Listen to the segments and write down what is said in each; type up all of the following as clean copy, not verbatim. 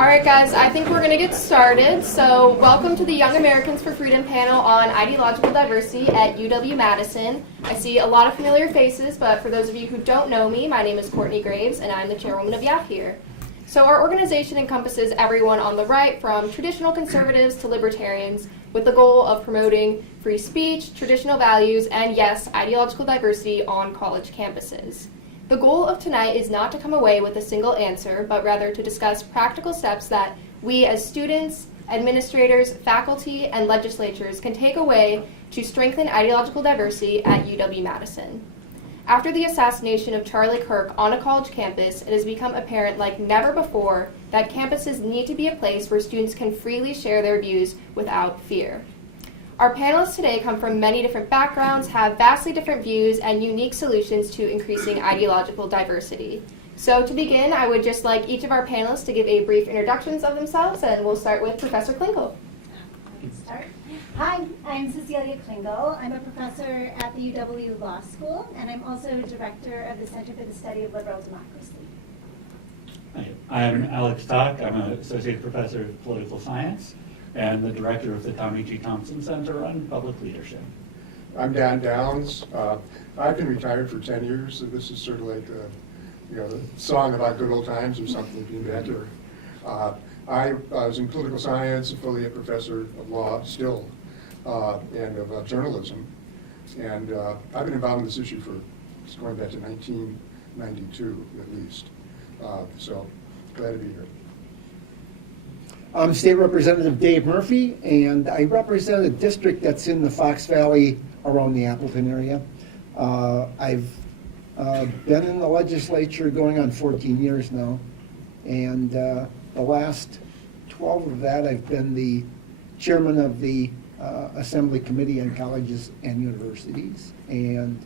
All right, guys, I think we're going to get started. So welcome to the Young Americans for Freedom panel on ideological diversity at UW-Madison. I see a lot of familiar faces, but for those of you who don't know me, my name is Courtney Graves, and I'm the chairwoman of YAF here. So our organization encompasses everyone on the right, from traditional conservatives to libertarians, with the goal of promoting free speech, traditional values, and yes, ideological diversity on college campuses. The goal of tonight is not to come away with a single answer, but rather to discuss practical steps that we as students, administrators, faculty, and legislatures can take away to strengthen ideological diversity at UW-Madison. After the assassination of Charlie Kirk on a college campus, it has become apparent like never before that campuses need to be a place where students can freely share their views without fear. Our panelists today come from many different backgrounds, have vastly different views, and unique solutions to increasing ideological diversity. So to begin, I would just like each of our panelists to give a brief introductions of themselves, and we'll start with Professor Klingel. Start. Hi, I'm Cecilia Klingel. I'm a professor at the UW Law School, and I'm also director of the Center for the Study of Liberal Democracy. Hi, I'm Alex Stock. I'm an associate professor of political science and the director of the Tommy G. Thompson Center on Public Leadership. I'm Dan Downs. I've been retired for 10 years, so this is sort of like the song about good old times or something being better. I was in political science, affiliate professor of law still, and of journalism. And I've been involved in this issue for going back to 1992 at least. So glad to be here. I'm State Representative Dave Murphy, and I represent a district that's in the Fox Valley around the Appleton area. I've been in the legislature going on 14 years now, and the last 12 of that I've been the chairman of the Assembly Committee on Colleges and Universities. And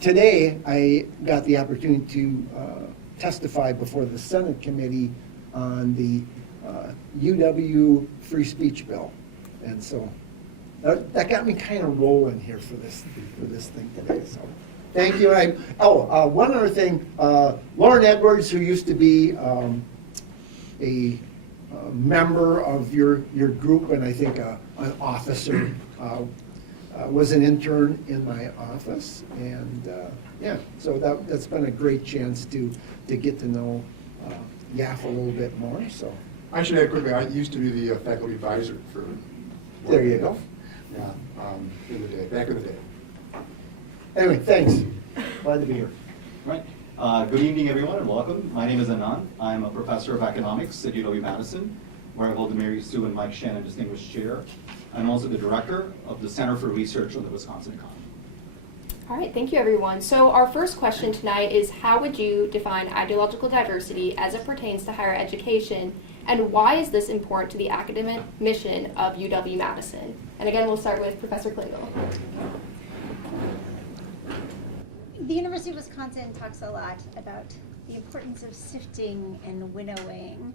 today I got the opportunity to testify before the Senate committee on the UW free speech bill. And so that got me kind of rolling here for this thing today. So thank you. One other thing, Lauren Edwards, who used to be a member of your group, and I think an officer, was an intern in my office, and yeah, so that's been a great chance to get to know YAF a little bit more. So I should add quickly, I used to be the faculty advisor for. There you go. Yeah, back in the day. Anyway, thanks. Glad to be here. Right. Good evening, everyone, and welcome. My name is Anand. I'm a professor of economics at UW-Madison, where I hold the Mary Sue and Mike Shannon Distinguished Chair. I'm also the director of the Center for Research on the Wisconsin Economy. All right, thank you, everyone. So our first question tonight is, how would you define ideological diversity as it pertains to higher education, and why is this important to the academic mission of UW-Madison? And again, we'll start with Professor Klingel. The University of Wisconsin talks a lot about the importance of sifting and winnowing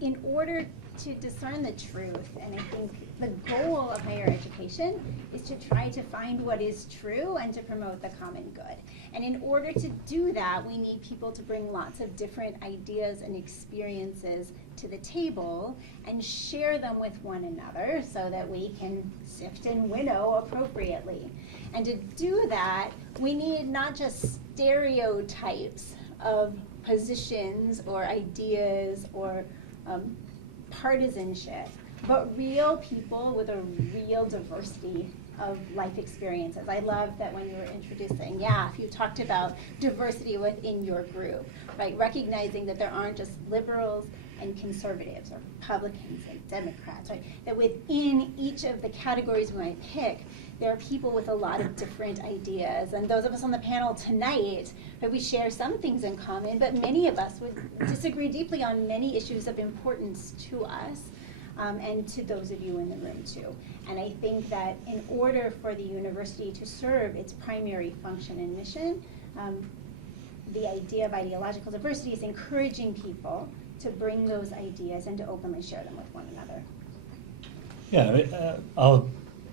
in order to discern the truth. And I think the goal of higher education is to try to find what is true and to promote the common good. And in order to do that, we need people to bring lots of different ideas and experiences to the table and share them with one another so that we can sift and winnow appropriately. And to do that, we need not just stereotypes of positions or ideas or partisanship, but real people with a real diversity of life experiences. I love that when you were introducing YAF, you talked about diversity within your group, right? Recognizing that there aren't just liberals and conservatives or Republicans and Democrats, right? That within each of the categories we might pick, there are people with a lot of different ideas. And those of us on the panel tonight, right, we share some things in common, but many of us would disagree deeply on many issues of importance to us and to those of you in the room too. And I think that in order for the university to serve its primary function and mission, the idea of ideological diversity is encouraging people to bring those ideas and to openly share them with one another. Yeah, I'll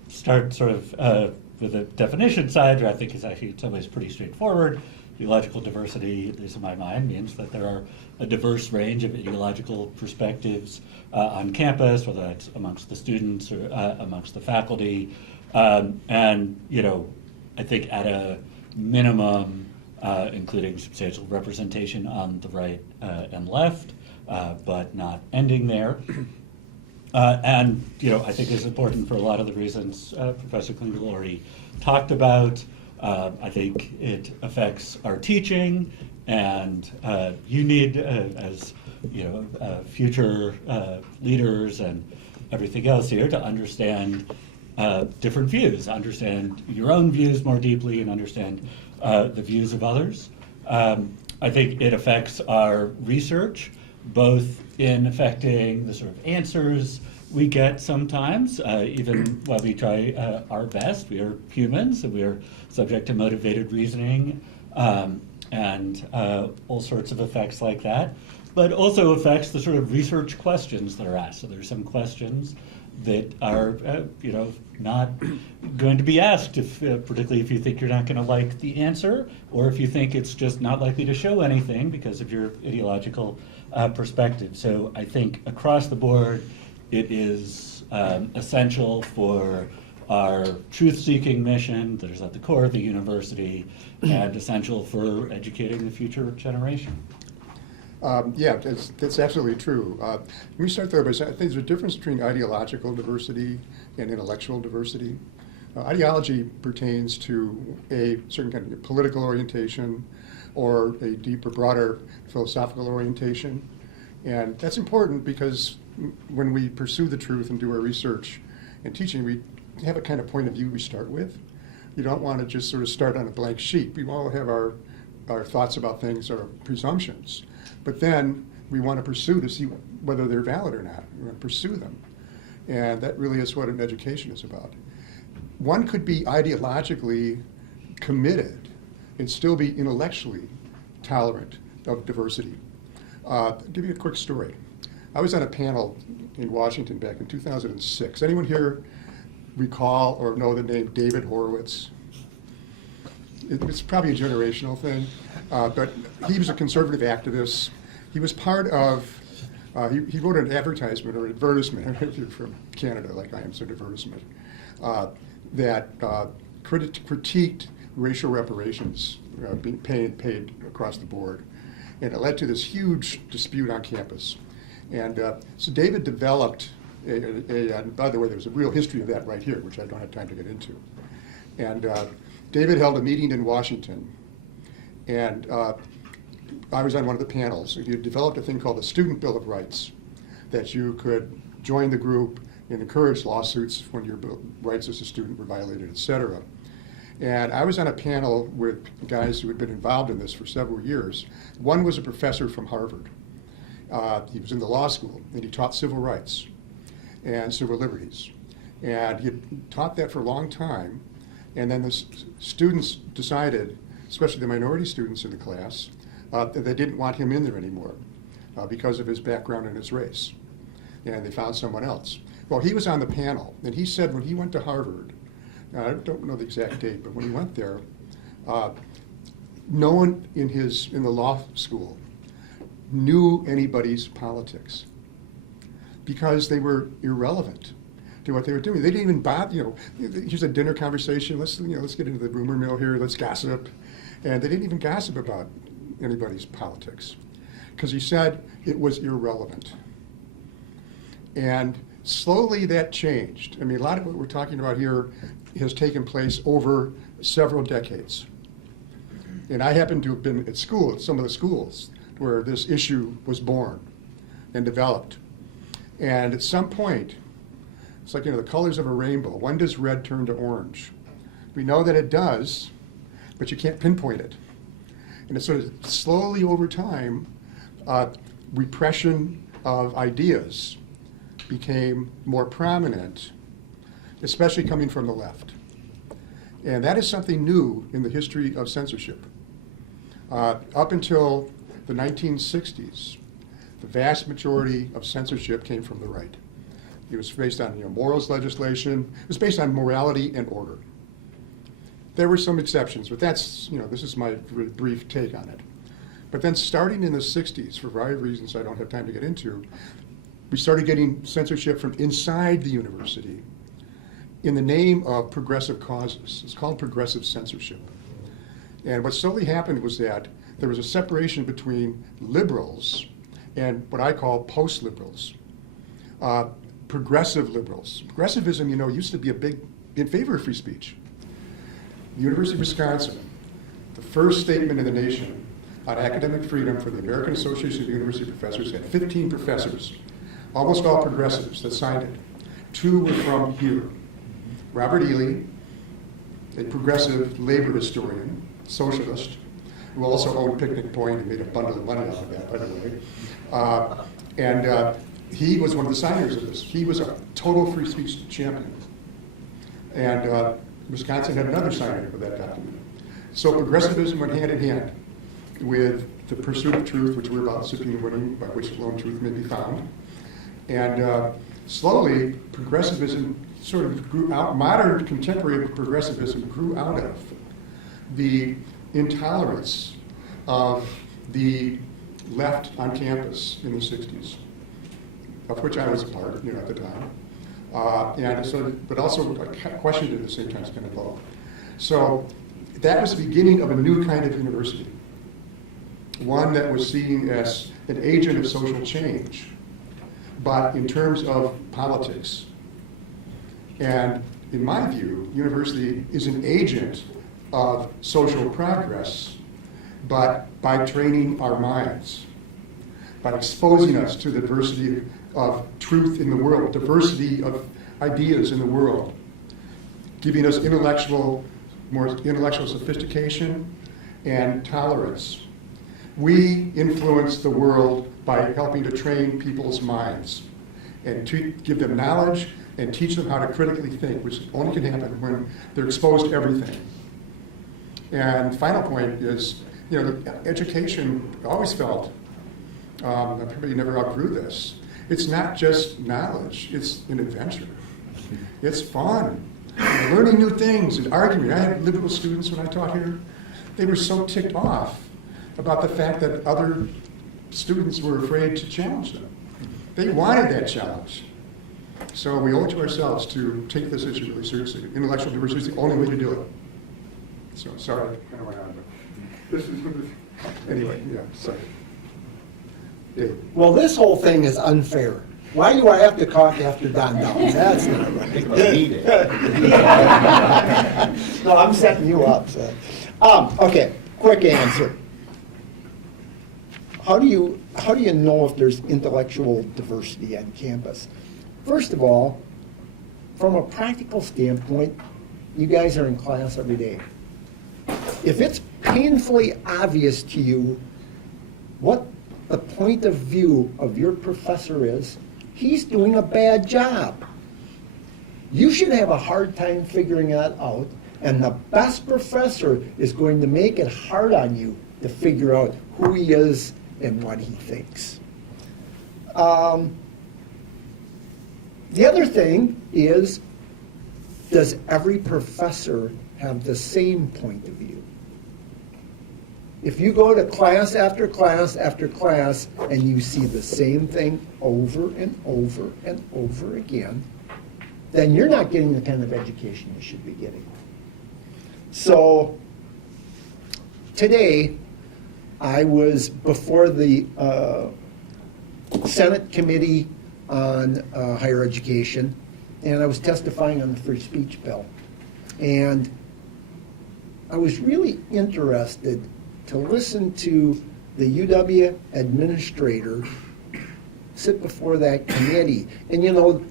start sort of with the definition side, which I think is actually in some ways pretty straightforward. ideological diversity, at least in my mind, means that there are a diverse range of ideological perspectives on campus, whether that's amongst the students or amongst the faculty. And, you know, I think at a minimum, including substantial representation on the right and left, but not ending there. And, you know, I think it's important for a lot of the reasons Professor Klingel already talked about. I think it affects our teaching, and you need, as you know, future leaders and everything else here, to understand different views, understand your own views more deeply, and understand the views of others. I think it affects our research, both in affecting the sort of answers we get sometimes, even while we try our best. We are humans, and we are subject to motivated reasoning and all sorts of effects like that, but also affects the sort of research questions that are asked. So there's some questions that are, you know, not going to be asked, if, particularly if you think you're not going to like the answer, or if you think it's just not likely to show anything because of your ideological perspective. So I think across the board, it is essential for our truth-seeking mission that is at the core of the university, and essential for educating the future generation. Yeah, that's absolutely true. Let me start there by saying I think there's a difference between ideological diversity and intellectual diversity. Ideology pertains to a certain kind of political orientation or a deeper, broader philosophical orientation. And that's important because when we pursue the truth and do our research and teaching, we have a kind of point of view we start with. You don't want to just sort of start on a blank sheet. We all have our thoughts about things, our presumptions. But then we want to pursue to see whether they're valid or not. We want to pursue them. And that really is what an education is about. One could be ideologically committed and still be intellectually tolerant of diversity. I'll give you a quick story. I was on a panel in Washington back in 2006. Anyone here recall or know the name David Horowitz? It's probably a generational thing, but he was a conservative activist. He was part of, he wrote an advertisement or advertisement, if you're from Canada like I am, so advertisement, that critiqued racial reparations being paid across the board. And it led to this huge dispute on campus. And so David developed, and by the way, there's a real history of that right here, which I don't have time to get into. And David held a meeting in Washington, and I was on one of the panels. He had developed a thing called the Student Bill of Rights, that you could join the group and encourage lawsuits when your rights as a student were violated, et cetera. And I was on a panel with guys who had been involved in this for several years. One was a professor from Harvard. He was in the law school, and he taught civil rights and civil liberties. And he had taught that for a long time. And then the students decided, especially the minority students in the class, that they didn't want him in there anymore because of his background and his race. And they found someone else. Well, he was on the panel, and he said when he went to Harvard, I don't know the exact date, but when he went there, no one in the law school knew anybody's politics because they were irrelevant to what they were doing. They didn't even bother, you know, here's a dinner conversation, let's get into the rumor mill here, let's gossip. And they didn't even gossip about anybody's politics because he said it was irrelevant. And slowly that changed. I mean, a lot of what we're talking about here has taken place over several decades. And I happen to have been at school, at some of the schools, where this issue was born and developed. And at some point, it's like, the colors of a rainbow. When does red turn to orange? We know that it does, but you can't pinpoint it. And it's sort of slowly over time, repression of ideas became more prominent, especially coming from the left. And that is something new in the history of censorship. Up until the 1960s, the vast majority of censorship came from the right. It was based on morals legislation. It was based on morality and order. There were some exceptions, but that's, this is my really brief take on it. But then starting in the 60s, for a variety of reasons I don't have time to get into, we started getting censorship from inside the university in the name of progressive causes. It's called progressive censorship. And what slowly happened was that there was a separation between liberals and what I call post-liberals, progressive liberals. Progressivism, used to be in favor of free speech. The University of Wisconsin, the first statement in the nation on academic freedom for the American Association of University Professors, had 15 professors, almost all progressives, that signed it. 2 were from here. Robert Ely, a progressive labor historian, socialist, who also owned Picnic Point and made a bundle of money out of that, by the way. He was one of the signers of this. He was a total free speech champion. And Wisconsin had another signer of that document. So progressivism went hand in hand with the pursuit of truth, which we're about subpoena winning, by which alone truth may be found. And slowly, progressivism sort of grew out, modern contemporary progressivism grew out of the intolerance of the left on campus in the 60s, of which I was a part, at the time. But also questioned it at the same time, kind of low. So that was the beginning of a new kind of university, one that was seen as an agent of social change, but in terms of politics. And in my view, university is an agent of social progress, but by training our minds, by exposing us to the diversity of truth in the world, diversity of ideas in the world, giving us more intellectual sophistication and tolerance. We influence the world by helping to train people's minds and to give them knowledge and teach them how to critically think, which only can happen when they're exposed to everything. And the final point is, education always felt, I probably never outgrew this, it's not just knowledge, it's an adventure. It's fun. Learning new things and arguing. I had liberal students when I taught here. They were so ticked off about the fact that other students were afraid to challenge them. They wanted that challenge. So we owe it to ourselves to take this issue really seriously. Intellectual diversity is the only way to do it. So, sorry, I kind of went on, but this is, anyway, yeah, sorry. Dave. Well, this whole thing is unfair. Why do I have to talk after Don Downs? That's not right. No, I'm setting you up. So. Okay, quick answer. How do you know if there's intellectual diversity on campus? First of all, from a practical standpoint, you guys are in class every day. If it's painfully obvious to you what the point of view of your professor is, he's doing a bad job. You should have a hard time figuring that out, and the best professor is going to make it hard on you to figure out who he is and what he thinks. The other thing is, does every professor have the same point of view? If you go to class after class after class and you see the same thing over and over and over again, then you're not getting the kind of education you should be getting. So today, I was before the Senate Committee on Higher Education, and I was testifying on the free speech bill. And I was really interested to listen to the UW administrator sit before that committee. And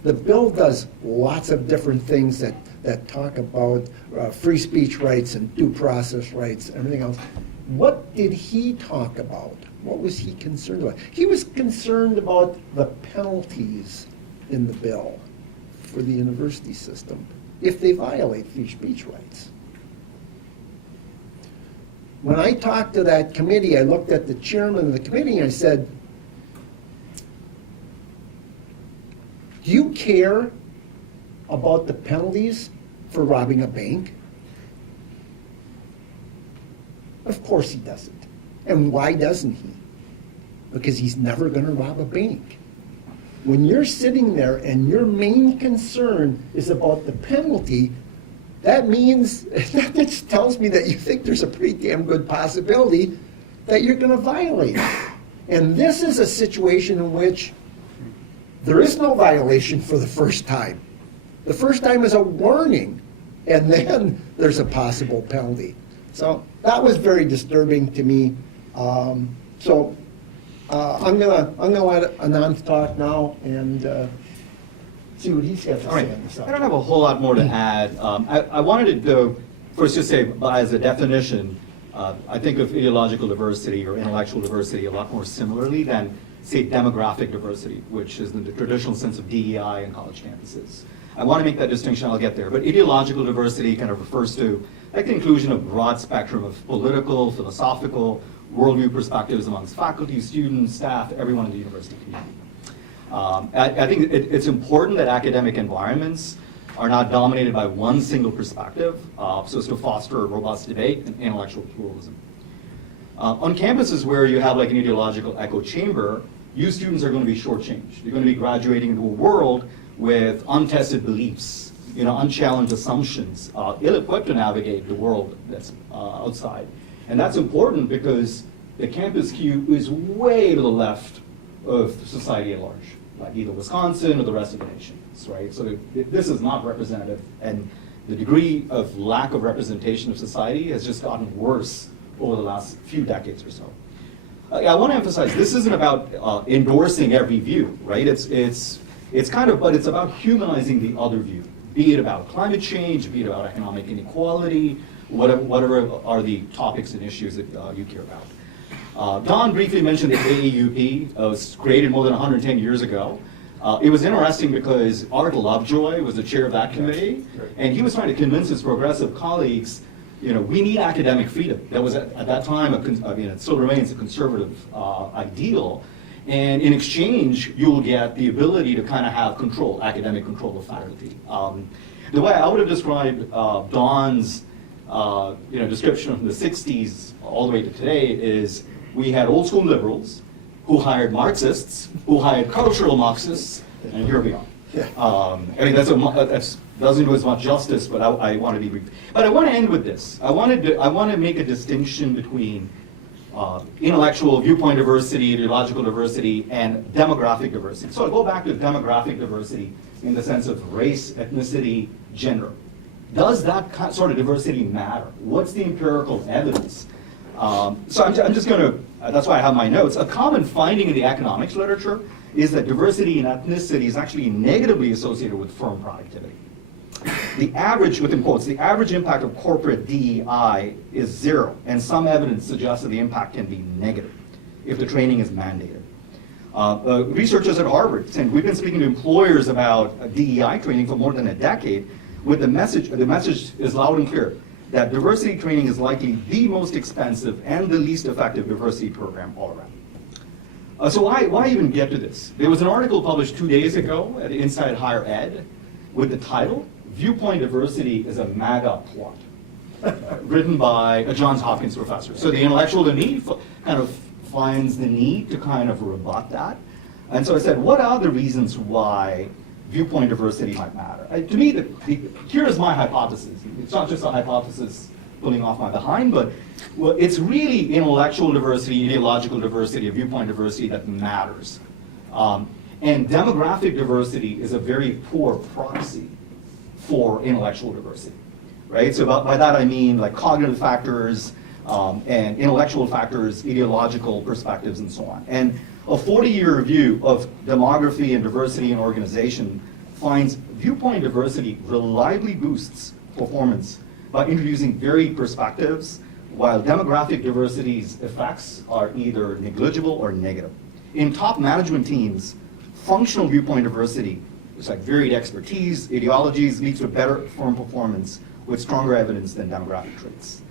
the bill does lots of different things that talk about free speech rights and due process rights and everything else. What did he talk about? What was he concerned about? He was concerned about the penalties in the bill for the university system if they violate free speech rights. When I talked to that committee, I looked at the chairman of the committee and I said, do you care about the penalties for robbing a bank? Of course he doesn't. And why doesn't he? Because he's never going to rob a bank. When you're sitting there and your main concern is about the penalty, that means, that tells me that you think there's a pretty damn good possibility that you're going to violate it. And this is a situation in which there is no violation for the first time. The first time is a warning, and then there's a possible penalty. So that was very disturbing to me. I'm gonna let Anand talk now and see what he's got to All right, say on this. I don't have a whole lot more to add. I wanted to first just say, as a definition, I think of ideological diversity or intellectual diversity a lot more similarly than, say, demographic diversity, which is in the traditional sense of DEI in college campuses. I want to make that distinction, I'll get there, but ideological diversity kind of refers to like the inclusion of broad spectrum of political, philosophical, worldview perspectives amongst faculty, students, staff, everyone in the university community. I think it's important that academic environments are not dominated by one single perspective, so as to foster a robust debate and intellectual pluralism. On campuses where you have like an ideological echo chamber, you students are going to be shortchanged. You're going to be graduating into a world with untested beliefs, unchallenged assumptions, ill-equipped to navigate the world that's outside. And that's important because the campus queue is way to the left of society at large, like either Wisconsin or the rest of the nation, right? So this is not representative, and the degree of lack of representation of society has just gotten worse over the last few decades or so. I want to emphasize, this isn't about endorsing every view, right? But it's about humanizing the other view, be it about climate change, be it about economic inequality, whatever are the topics and issues that you care about. Don briefly mentioned the AAUP. Was created more than 110 years ago. It was interesting because Art Lovejoy was the chair of that committee, and he was trying to convince his progressive colleagues, we need academic freedom. That was at that time, it still remains a conservative ideal. And in exchange, you will get the ability to kind of have control, academic control of faculty. The way I would have described Don's description from the 60s all the way to today is we had old school liberals who hired Marxists, who hired cultural Marxists, and here we are. That doesn't do as much justice, but I want to be brief. But I want to end with this. I want to make a distinction between intellectual viewpoint diversity, ideological diversity, and demographic diversity. So I go back to demographic diversity in the sense of race, ethnicity, gender. Does that sort of diversity matter? What's the empirical evidence? So I'm just going to, that's why I have my notes. A common finding in the economics literature is that diversity in ethnicity is actually negatively associated with firm productivity. The average, within quotes, the average impact of corporate DEI is 0, and some evidence suggests that the impact can be negative if the training is mandated. Researchers at Harvard saying we've been speaking to employers about DEI training for more than a decade, with the message is loud and clear that diversity training is likely the most expensive and the least effective diversity program all around. So why even get to this? There was an article published 2 days ago at Inside Higher Ed with the title, Viewpoint Diversity is a MAGA Plot, written by a Johns Hopkins professor. So the intellectual elite kind of finds the need to kind of rebut that. And so I said, what are the reasons why viewpoint diversity might matter? To me, here is my hypothesis. It's not just a hypothesis pulling off my behind, but it's really intellectual diversity, ideological diversity, viewpoint diversity that matters. And demographic diversity is a very poor proxy for intellectual diversity, right? So by that I mean like cognitive factors and intellectual factors, ideological perspectives, and so on. And a 40-year review of demography and diversity in organization finds viewpoint diversity reliably boosts performance by introducing varied perspectives, while demographic diversity's effects are either negligible or negative. In top management teams, functional viewpoint diversity, it's like varied expertise, ideologies, leads to better firm performance with stronger evidence than demographic traits.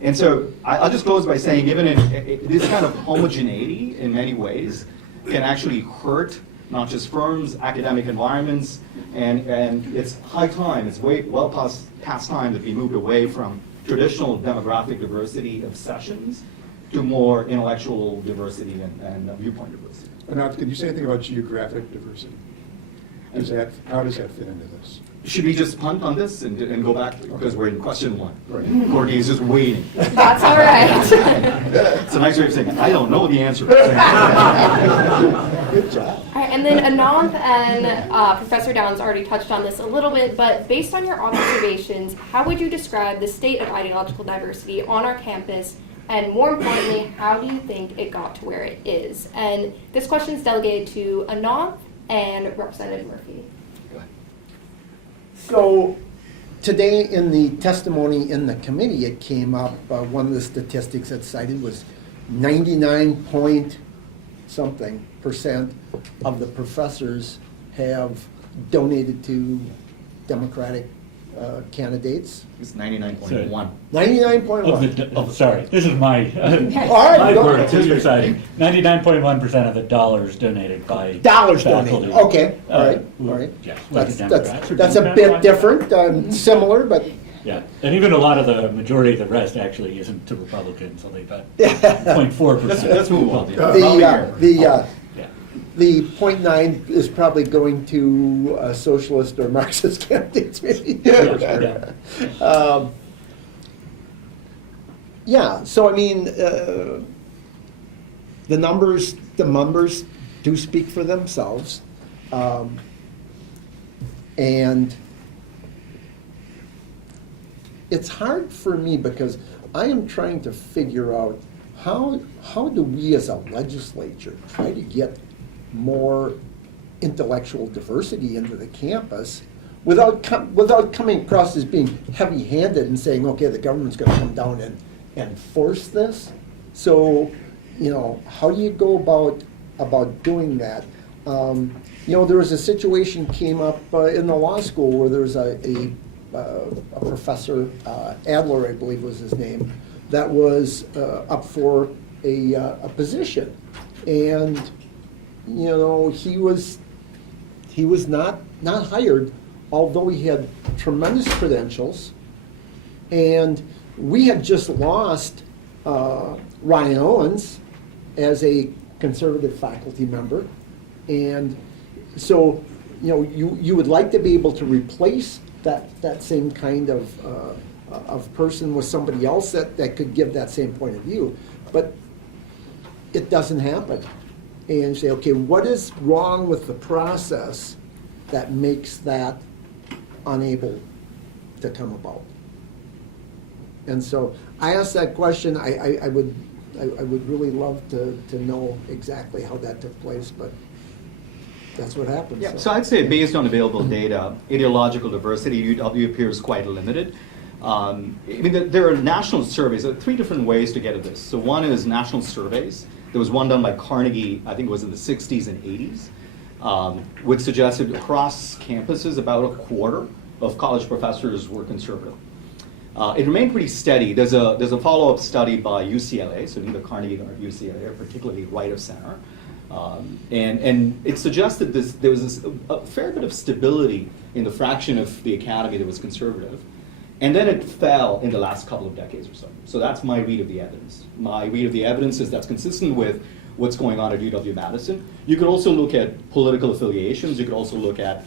And so I'll just close by saying, even this kind of homogeneity in many ways can actually hurt not just firms, academic environments, and it's high time, it's well past time that we moved away from traditional demographic diversity obsessions to more intellectual diversity and viewpoint diversity. Now, could you say anything about geographic diversity? How does that fit into this? Should we just punt on this and go back, because we're in question one? Right. Courtney is just waiting. That's all right. It's a nice way of saying, I don't know the answer. Good job. All right, and then Ananth and Professor Downs already touched on this a little bit, but based on your observations, how would you describe the state of ideological diversity on our campus? And more importantly, how do you think it got to where it is? And this question is delegated to Ananth and Representative Murphy. So today in the testimony in the committee, it came up, one of the statistics that's cited was 99 point something % of the professors have donated to Democratic candidates. It's 99.1. 99.1. Sorry, this is my, All right, my go word, ahead. to your citing. 99.1% of the dollars donated by Dollars faculty. donated, okay, all right, who- all right. Yeah, whether That's, Democrats or that's a Democrats. bit different, similar, but Yeah, and even a lot of the majority of the rest actually isn't to Republicans, only about 0.4%. Let's move on. the, the, Yeah. the 0.9 is probably going to socialist or Marxist candidates, maybe. Yeah. Yeah, so I mean, the numbers do speak for themselves. And it's hard for me because I am trying to figure out how do we as a legislature try to get more intellectual diversity into the campus without coming across as being heavy-handed and saying, okay, the government's going to come down and force this. So, you know, how do you go about doing that? You know, there was a situation came up in the law school where there was a professor, Adler, I believe was his name, that was up for a position, and you know he was not hired, although he had tremendous credentials, and we had just lost Ryan Owens as a conservative faculty member, and so you know you would like to be able to replace that same kind of person with somebody else that could give that same point of view, but it doesn't happen. And say, okay, what is wrong with the process that makes that unable to come about? And so I asked that question. I would really love to know exactly how that took place, but that's what happened. Yeah, so I'd say based on available data, ideological diversity at UW appears quite limited. I mean, there are national surveys. There are 3 different ways to get at this. So one is national surveys. There was one done by Carnegie, I think it was in the 60s and 80s, which suggested across campuses about a quarter of college professors were conservative. It remained pretty steady. There's a follow-up study by UCLA, so neither Carnegie nor UCLA are particularly right of center. And it suggested there was a fair bit of stability in the fraction of the academy that was conservative. And then it fell in the last couple of decades or so. So that's my read of the evidence. My read of the evidence is that's consistent with what's going on at UW-Madison. You could also look at political affiliations. You could also look at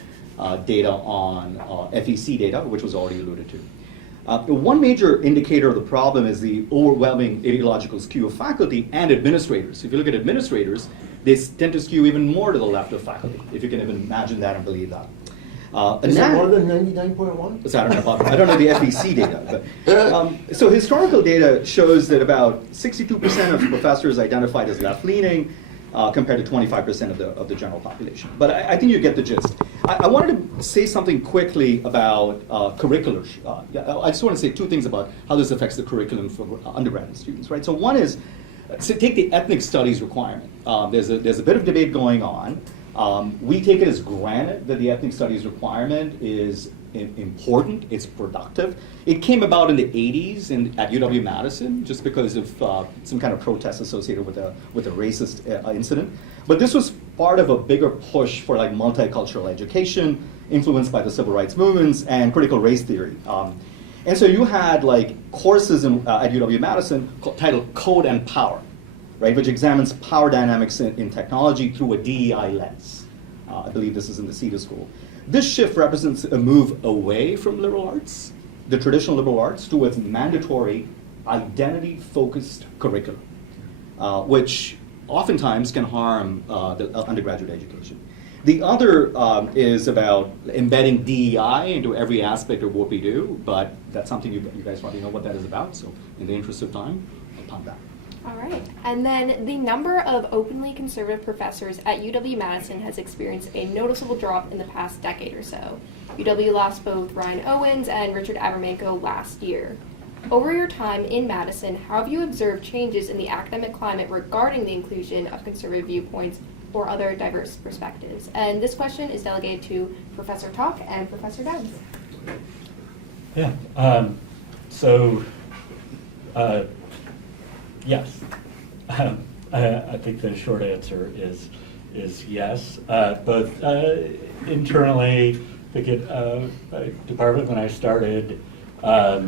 data on FEC data, which was already alluded to. One major indicator of the problem is the overwhelming ideological skew of faculty and administrators. If you look at administrators, they tend to skew even more to the left of faculty, if you can even imagine that and believe that. Is it more than 99.1? So I don't know the FEC data, but so historical data shows that about 62% of professors identified as left-leaning, compared to 25% of the general population. But I think you get the gist. I wanted to say something quickly about curricular. I just want to say 2 things about how this affects the curriculum for undergraduate students, right? So one is, so take the ethnic studies requirement. There's a bit of debate going on. We take it as granted that the ethnic studies requirement is important, it's productive. It came about in the 80s at UW-Madison just because of some kind of protest associated with a racist incident. But this was part of a bigger push for like multicultural education, influenced by the civil rights movements and critical race theory. And so you had like courses at UW-Madison titled Code and Power, right, which examines power dynamics in technology through a DEI lens. I believe this is in the CETA school. This shift represents a move away from liberal arts, the traditional liberal arts, towards mandatory identity-focused curriculum, which oftentimes can harm the undergraduate education. The other is about embedding DEI into every aspect of what we do, but that's something you guys probably know what that is about, so in the interest of time, I'll pump that. All right. And then the number of openly conservative professors at UW-Madison has experienced a noticeable drop in the past decade or so. UW lost both Ryan Owens and Richard Abermanko last year. Over your time in Madison, how have you observed changes in the academic climate regarding the inclusion of conservative viewpoints or other diverse perspectives? And this question is delegated to Professor Talk and Professor Downs. Yeah. Yes. I think the short answer is yes. Both internally, I think at department when I started, I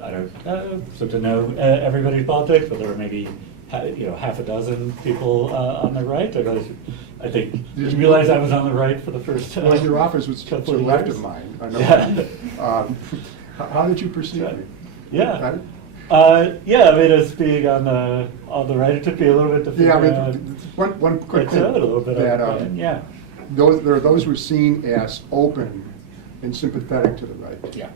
don't so to know everybody's politics, but there were maybe half a dozen people on the right. I think you realize I was on the right for the first time. Well, your office was to the left of mine. I know. Yeah. How did you perceive me? Yeah. Yeah, I mean, as being on the right, it took me a little bit to figure out. Yeah, I mean, one quick thing. A little bit that, yeah. There are those who are seen as open and sympathetic to the right. Yeah.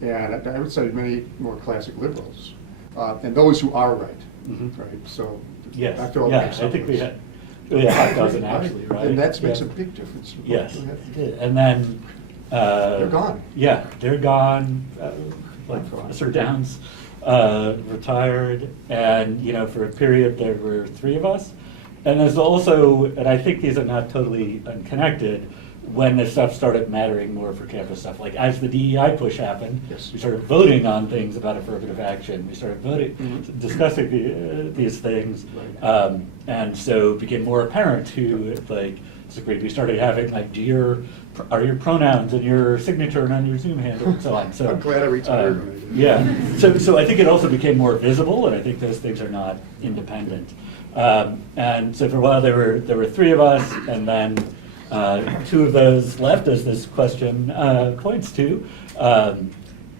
And I would say many more classic liberals, and those who are right. Mhm. Right. So Yes. I feel Yeah, I think we had a half dozen actually, right? And that makes Yeah. a big difference. Yes, Go ahead. it did. And then They're gone. Yeah, they're gone. Like Professor Downs retired, and for a period there were three of us. And there's also, and I think these are not totally unconnected, when this stuff started mattering more for campus stuff. Like as the DEI push happened, Yes. we started voting on things about affirmative action. We started discussing these things, Right. and so it became more apparent to we started having are your pronouns and your signature and on your Zoom handle and so on. So I'm glad I retired when I did. Yeah. So I think it also became more visible, and I think those things are not independent. And so for a while there were three of us, and then two of those left, as this question points to.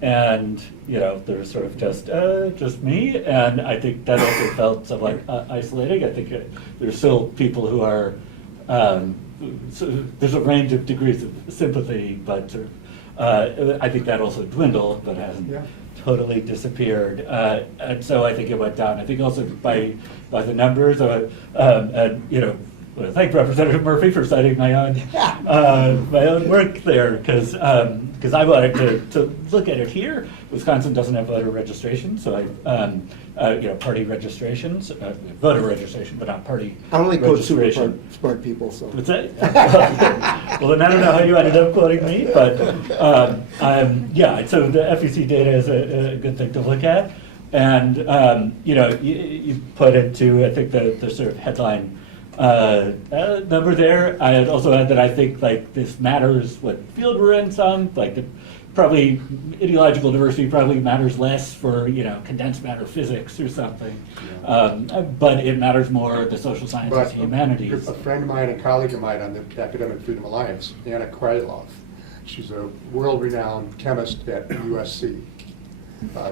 And there was sort of just me, and I think that also felt somewhat isolating. I think there's still people who are. So there's a range of degrees of sympathy, but I think that also dwindled, but hasn't totally disappeared. And so I think it went down. I think also by the numbers, well, thank Representative Murphy for citing my own work there, because I wanted to look at it here. Wisconsin doesn't have voter registration, so party registrations, voter registration, but not party I only quote super registration. smart people, so. What's that? Well, then I don't know how you ended up quoting me, but so the FEC data is a good thing to look at, and you put into, I think, the sort of headline number there. I had also had that I think this matters what field we're in some, probably ideological diversity probably matters less for condensed matter physics or something, but it matters more the social sciences But and humanities. a friend of mine, a colleague of mine on the Academic Freedom Alliance, Anna Krylov, she's a world-renowned chemist at USC.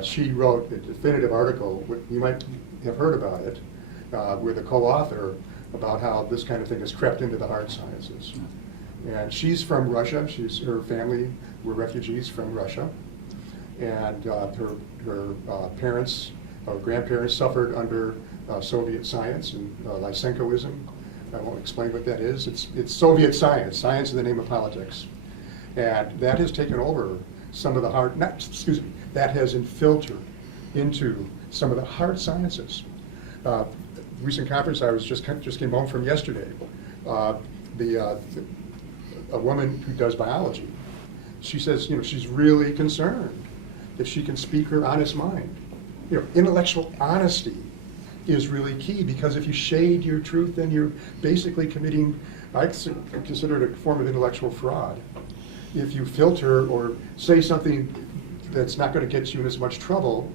She wrote a definitive article, you might have heard about it, with a co-author about how this kind of thing has crept into the hard sciences. And she's from Russia. Her family were refugees from Russia. And her parents, or grandparents suffered under Soviet science and Lysenkoism. I won't explain what that is. It's Soviet science, science in the name of politics. And that has taken over some of the that has infiltrated into some of the hard sciences. Recent conference I was just came home from yesterday. A woman who does biology, she says, she's really concerned if she can speak her honest mind. Intellectual honesty is really key, because if you shade your truth, then you're basically committing, I consider it a form of intellectual fraud. if you filter or say something that's not going to get you in as much trouble,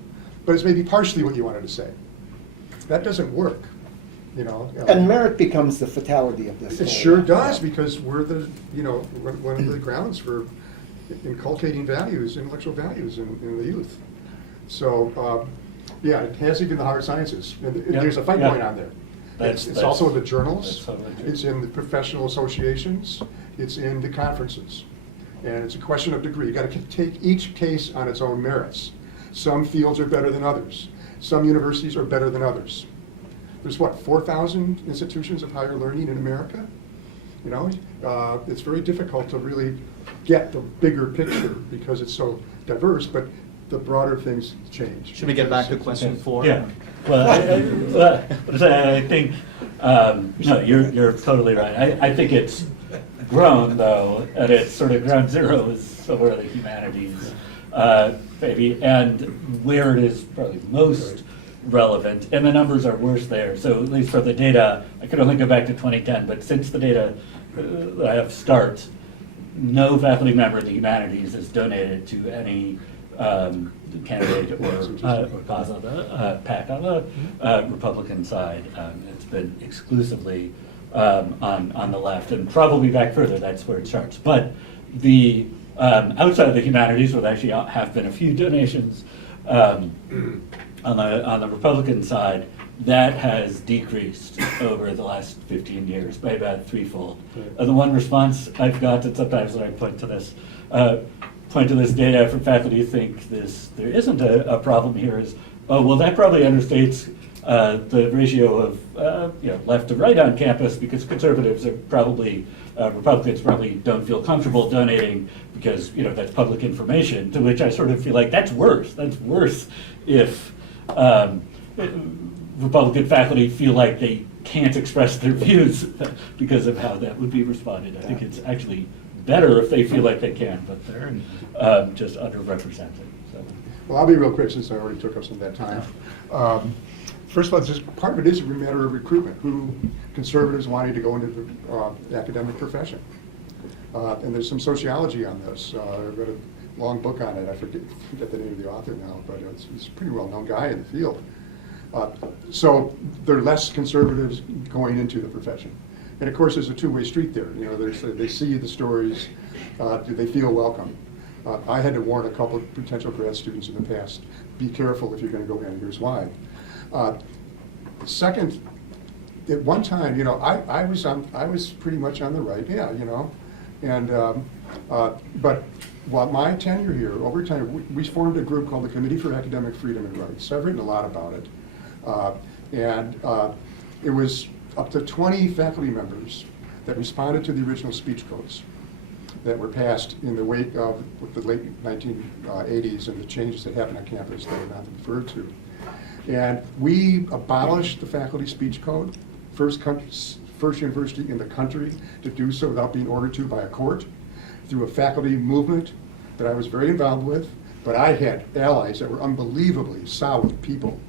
but it's maybe partially what you wanted to say. That doesn't work, you know. And merit becomes the fatality of this. It sure does, because we're the, you know, one of the grounds for inculcating values, intellectual values in the youth. So, yeah, it has even the hard sciences. And Yeah, there's a fight yeah. going on there. That's It's also in the that's journals, totally true. it's in the professional associations, it's in the conferences. And it's a question of degree. You gotta take each case on its own merits. Some fields are better than others. Some universities are better than others. There's what, 4,000 institutions of higher learning in America? You know, it's very difficult to really get the bigger picture because it's so diverse, but the broader things change. Should we get back to question 4? Yeah, well, I think, no, you're totally right. I think it's grown, though, and it's sort of ground zero is somewhere the humanities, maybe, and where it is probably most relevant, and the numbers are worse there. So at least for the data, I could only go back to 2010, but since the data that I have starts, no faculty member in the humanities has donated to any candidate or cause on the PAC on the Republican side. It's been exclusively on the left, and probably back further. That's where it starts. But the outside of the humanities, where there actually have been a few donations on the Republican side, that has decreased over the last 15 years by about threefold. The one response I've got, and sometimes when I point to this data from faculty who think there isn't a problem here, is, oh, well, that probably understates the ratio of left to right on campus, because conservatives are probably, Republicans probably don't feel comfortable donating because that's public information, to which I sort of feel like that's worse. That's worse if Republican faculty feel like they can't express their views because of how that would be responded. I think it's actually better if they feel like they can, but they're just underrepresented. So. Well, I'll be real quick since I already took up some of that time. First of all, just part of it is a matter of recruitment, who conservatives wanting to go into the academic profession. And there's some sociology on this. I read a long book on it. I forget the name of the author now, but he's a pretty well-known guy in the field. So there are less conservatives going into the profession. And of course, there's a two-way street there. They see the stories. Do they feel welcome? I had to warn a couple of potential grad students in the past, be careful if you're going to go in, here's why. Second, at one time, I was pretty much on the right, and but while my tenure here, over time, we formed a group called the Committee for Academic Freedom and Rights. I've written a lot about it, and it was up to 20 faculty members that responded to the original speech codes that were passed in the wake of the late 1980s and the changes that happened on campus that are not referred to. And we abolished the faculty speech code, first university in the country to do so without being ordered to by a court, through a faculty movement that I was very involved with, but I had allies that were unbelievably solid people.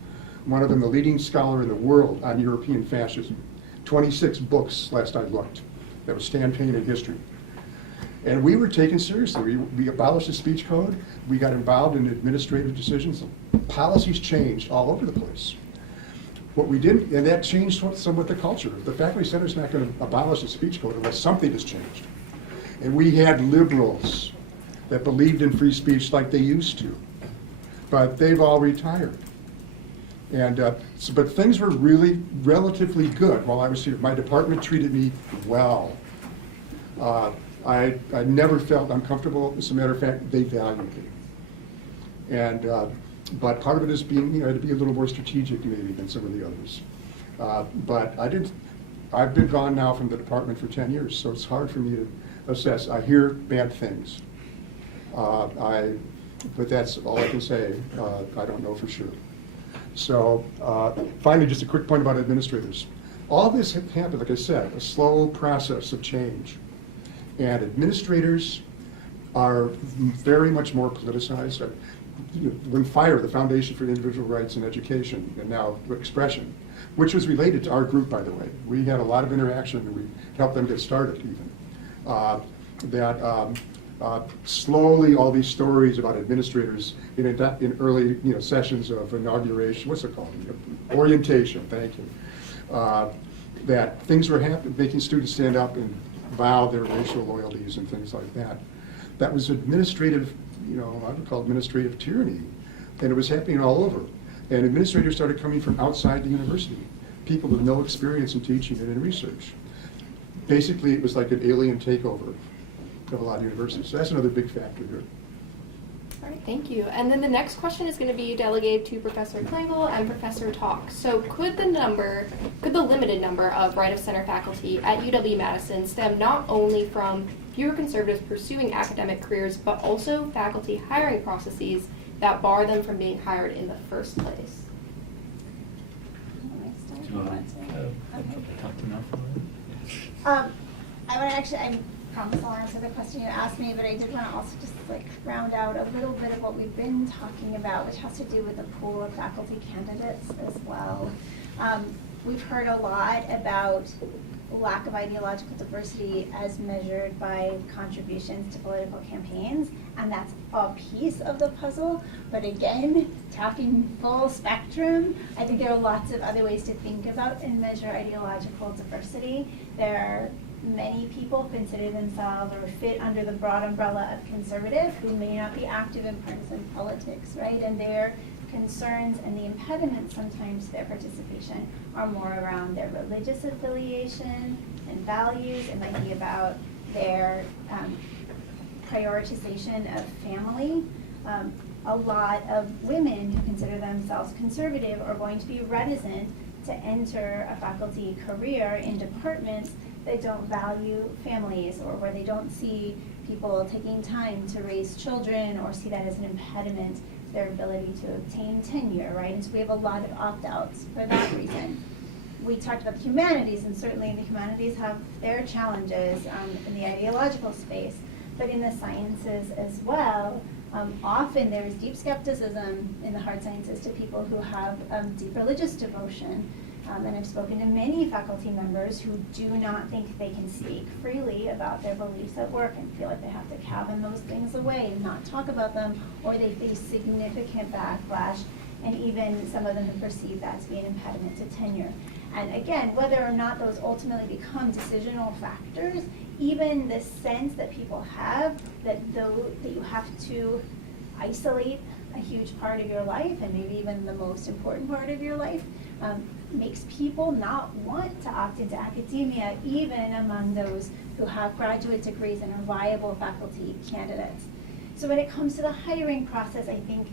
One of them, the leading scholar in the world on European fascism. 26 books, last I looked, that was Stan Payne in history. And we were taken seriously. We abolished the speech code. We got involved in administrative decisions. Policies changed all over the place. What we didn't, and that changed somewhat the culture. The faculty senator's not going to abolish the speech code unless something has changed. And we had liberals that believed in free speech like they used to, but they've all retired. And but things were really relatively good while I was here. My department treated me well. I never felt uncomfortable. As a matter of fact, they valued me. And but part of it is being, to be a little more strategic maybe than some of the others. But I've been gone now from the department for 10 years, so it's hard for me to assess. I hear bad things. But that's all I can say. I don't know for sure. So finally, just a quick point about administrators. All this happened, like I said, a slow process of change. And administrators are very much more politicized. When FIRE, the Foundation for Individual Rights in Education, and now Expression, which was related to our group, by the way. We had a lot of interaction, and we helped them get started even. Slowly, all these stories about administrators in early sessions of inauguration, what's it called? Orientation, thank you. That things were happening, making students stand up and vow their racial loyalties and things like that. That was administrative, I would call it administrative tyranny. And it was happening all over. And administrators started coming from outside the university, people with no experience in teaching and in research. Basically, it was like an alien takeover of a lot of universities. So that's another big factor here. All right, thank you. And then the next question is going to be delegated to Professor Klingle and Professor Talk. So could the limited number of right of center faculty at UW-Madison stem not only from fewer conservatives pursuing academic careers, but also faculty hiring processes that bar them from being hired in the first place? Do you want to talk to now? I promise I'll answer the question you asked me, but I did want to also just round out a little bit of what we've been talking about, which has to do with the pool of faculty candidates as well. We've heard a lot about lack of ideological diversity as measured by contributions to political campaigns, and that's a piece of the puzzle. But again, talking full spectrum, I think there are lots of other ways to think about and measure ideological diversity. There are many people consider themselves or fit under the broad umbrella of conservative who may not be active in partisan politics, right? And their concerns and the impediments sometimes to their participation are more around their religious affiliation and values. It might be about their prioritization of family. A lot of women who consider themselves conservative are going to be reticent to enter a faculty career in departments that don't value families, or where they don't see people taking time to raise children, or see that as an impediment to their ability to obtain tenure, right? And so we have a lot of opt-outs for that reason. We talked about the humanities, and certainly the humanities have their challenges in the ideological space, but in the sciences as well, often there is deep skepticism in the hard sciences to people who have deep religious devotion. And I've spoken to many faculty members who do not think they can speak freely about their beliefs at work and feel like they have to cabin those things away and not talk about them, or they face significant backlash, and even some of them have perceived that to be an impediment to tenure. And again, whether or not those ultimately become decisional factors, even the sense that people have that you have to isolate a huge part of your life, and maybe even the most important part of your life, makes people not want to opt into academia, even among those who have graduate degrees and are viable faculty candidates. So when it comes to the hiring process, I think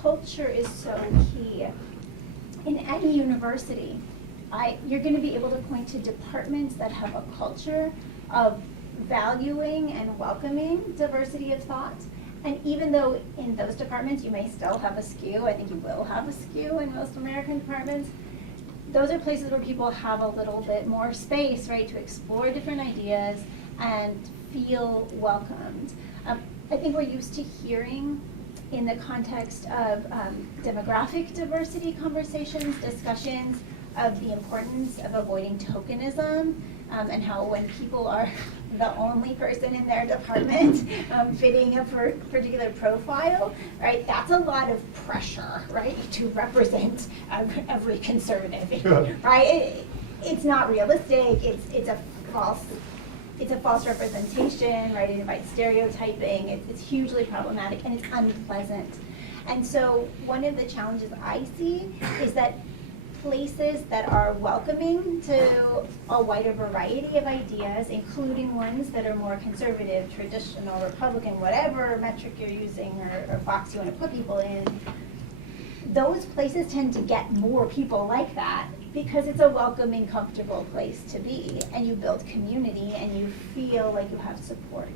culture is so key. In any university, you're going to be able to point to departments that have a culture of valuing and welcoming diversity of thought. And even though in those departments you may still have a skew, I think you will have a skew in most American departments, those are places where people have a little bit more space, right, to explore different ideas and feel welcomed. I think we're used to hearing, in the context of demographic diversity conversations, discussions of the importance of avoiding tokenism, and how when people are the only person in their department fitting a particular profile, right, that's a lot of pressure, right, to represent every conservative, right? It's not realistic. It's a false representation, right? It invites stereotyping. It's hugely problematic, and it's unpleasant. And so one of the challenges I see is that places that are welcoming to a wider variety of ideas, including ones that are more conservative, traditional, Republican, whatever metric you're using or box you want to put people in, those places tend to get more people like that because it's a welcoming, comfortable place to be, and you build community and you feel like you have support.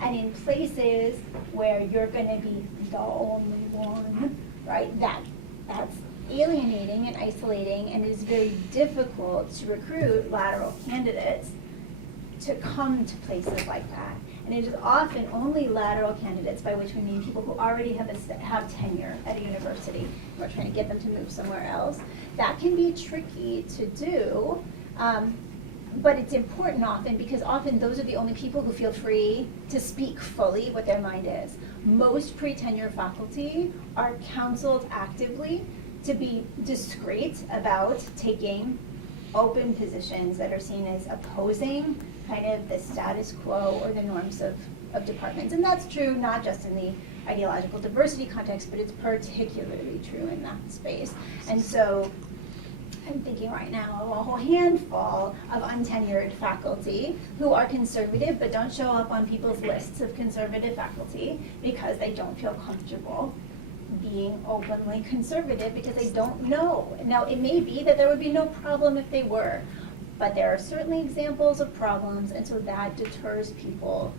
And in places where you're going to be the only one, right, that's alienating and isolating, and it is very difficult to recruit lateral candidates to come to places like that. And it is often only lateral candidates, by which we mean people who already have tenure at a university. We're trying to get them to move somewhere else. That can be tricky to do But it's important often because often those are the only people who feel free to speak fully what their mind is. Most pre-tenure faculty are counseled actively to be discreet about taking open positions that are seen as opposing kind of the status quo or the norms of departments. And that's true not just in the ideological diversity context, but it's particularly true in that space. And so I'm thinking right now of a whole handful of untenured faculty who are conservative but don't show up on people's lists of conservative faculty because they don't feel comfortable being openly conservative because they don't know. Now, it may be that there would be no problem if they were, but there are certainly examples of problems, and so that deters people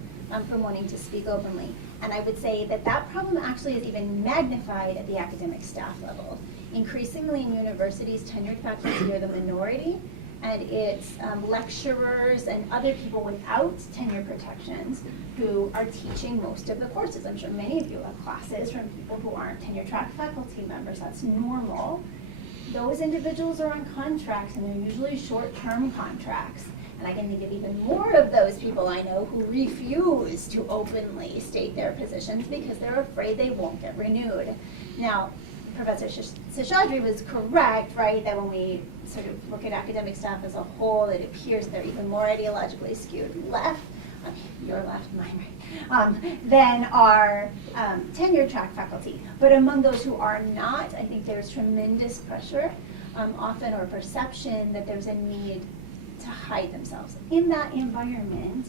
from wanting to speak openly. And I would say that that problem actually is even magnified at the academic staff level. Increasingly in universities, tenured faculty are the minority, and it's lecturers and other people without tenure protections who are teaching most of the courses. I'm sure many of you have classes from people who aren't tenure track faculty members. That's normal. Those individuals are on contracts, and they're usually short-term contracts. And I can think of even more of those people I know who refuse to openly state their positions because they're afraid they won't get renewed. Now, Professor Seshadri was correct, right, that when we sort of look at academic staff as a whole, it appears they're even more ideologically skewed left, your left, mine right, than our tenure track faculty. But among those who are not, I think there's tremendous pressure, often, or perception that there's a need to hide themselves. In that environment,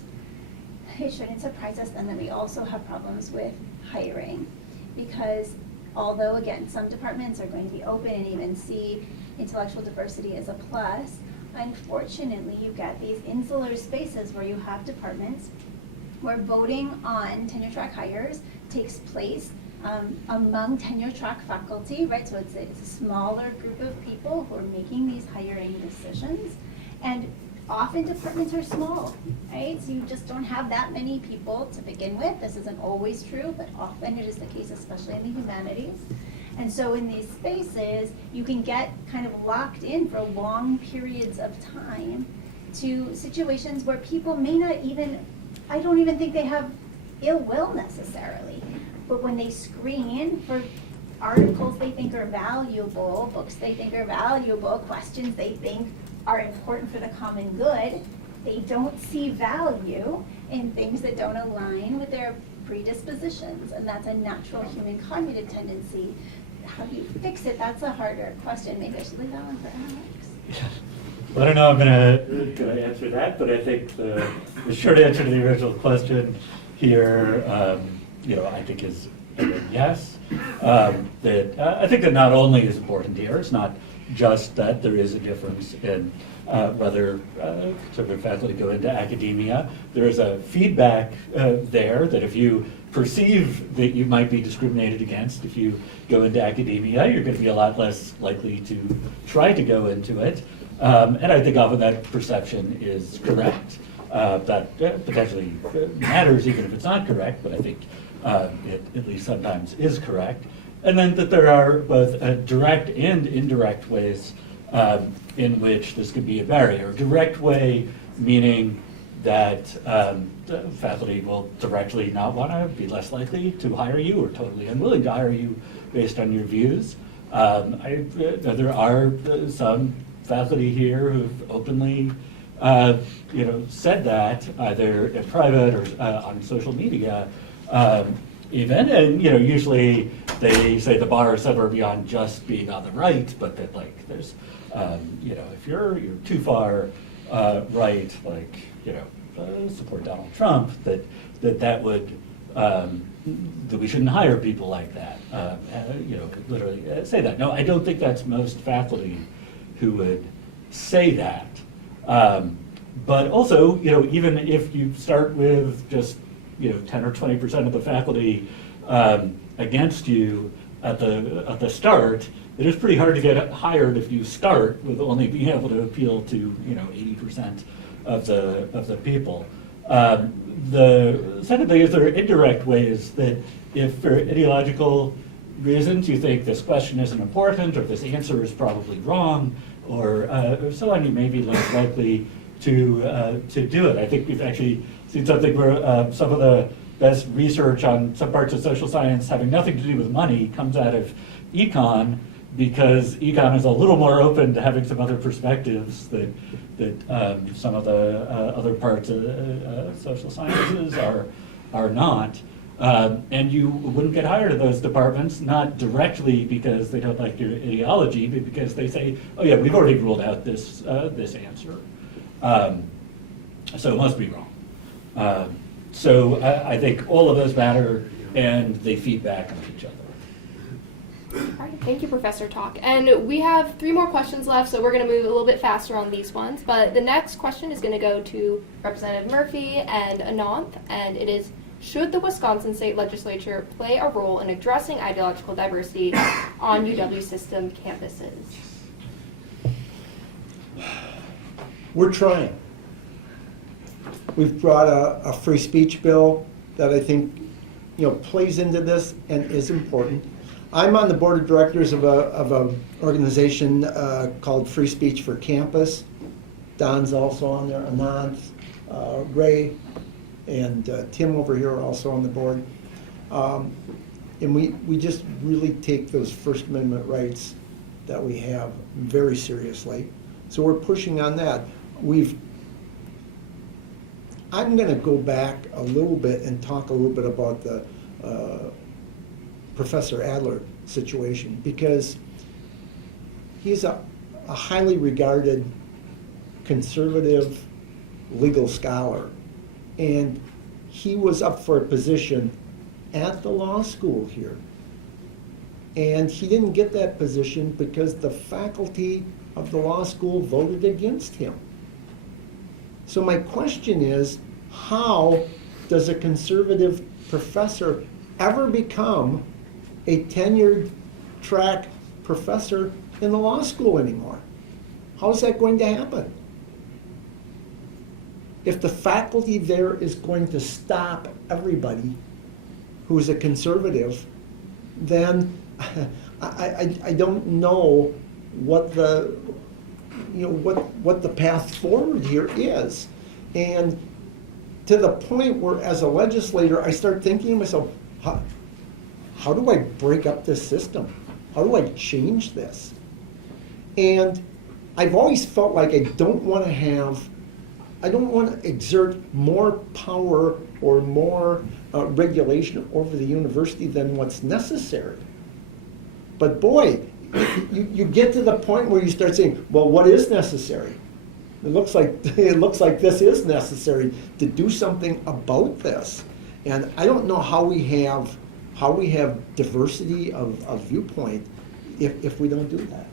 it shouldn't surprise us then that we also have problems with hiring, because although, again, some departments are going to be open and even see intellectual diversity as a plus, unfortunately, you get these insular spaces where you have departments where voting on tenure track hires takes place among tenure track faculty, right? So it's a smaller group of people who are making these hiring decisions. And often departments are small, right? So you just don't have that many people to begin with. This isn't always true, but often it is the case, especially in the humanities. And so in these spaces, you can get kind of locked in for long periods of time to situations where people may not even, I don't even think they have ill will necessarily, but when they screen for articles they think are valuable, books they think are valuable, questions they think are important for the common good, they don't see value in things that don't align with their predispositions, and that's a natural human cognitive tendency. How do you fix it? That's a harder question. Maybe I should leave that one for Alex. Well, I don't know I'm gonna answer that, but I think the short answer to the original question here, I think is yes. I think that not only is important here, it's not just that there is a difference in whether conservative faculty go into academia. There is a feedback there that if you perceive that you might be discriminated against if you go into academia, you're going to be a lot less likely to try to go into it. And I think often that perception is correct. That potentially matters even if it's not correct, but I think it at least sometimes is correct. And then that there are both direct and indirect ways in which this could be a barrier. Direct way meaning that the faculty will directly not want to, be less likely to hire you or totally unwilling to hire you based on your views. There are some faculty here who've openly said that either in private or on social media even, and usually they say the bar is somewhere beyond just being on the right, but that there's if you're too far right, support Donald Trump, that would that we shouldn't hire people like that. Literally say that. No, I don't think that's most faculty who would say that. But also, even if you start with just 10 or 20% of the faculty against you at the start, it is pretty hard to get hired if you start with only being able to appeal to 80% of the people. The second thing is there are indirect ways that if for ideological reasons you think this question isn't important or this answer is probably wrong or so on, you may be less likely to do it. I think we've actually seen something where some of the best research on some parts of social science having nothing to do with money comes out of econ, because econ is a little more open to having some other perspectives that some of the other parts of social sciences are not. And you wouldn't get hired in those departments, not directly because they don't like your ideology, but because they say, oh yeah, we've already ruled out this answer. So it must be wrong. So I think all of those matter, and they feed back on each other. All right, thank you, Professor Talk. And we have 3 more questions left, so we're going to move a little bit faster on these ones. But the next question is going to go to Representative Murphy and Ananth, and it is, should the Wisconsin State Legislature play a role in addressing ideological diversity on UW system campuses? We're trying. We've brought a free speech bill that I think, plays into this and is important. I'm on the board of directors of a organization called Free Speech for Campus. Don's also on there, Ananth, Ray, and Tim over here are also on the board. And we just really take those First Amendment rights that we have very seriously. So we're pushing on that. I'm going to go back a little bit and talk a little bit about the Professor Adler situation, because he's a highly regarded conservative legal scholar, and he was up for a position at the law school here, and he didn't get that position because the faculty of the law school voted against him. So my question is, how does a conservative professor ever become a tenured track professor in the law school anymore? How is that going to happen? If the faculty there is going to stop everybody who is a conservative, then I don't know what the what the path forward here is. And to the point where, as a legislator, I start thinking to myself, how do I break up this system? How do I change this? And I've always felt like I don't want to exert more power or more regulation over the university than what's necessary. But boy, you get to the point where you start saying, well, what is necessary? It looks like this is necessary to do something about this. And I don't know how we have diversity of viewpoint if we don't do that.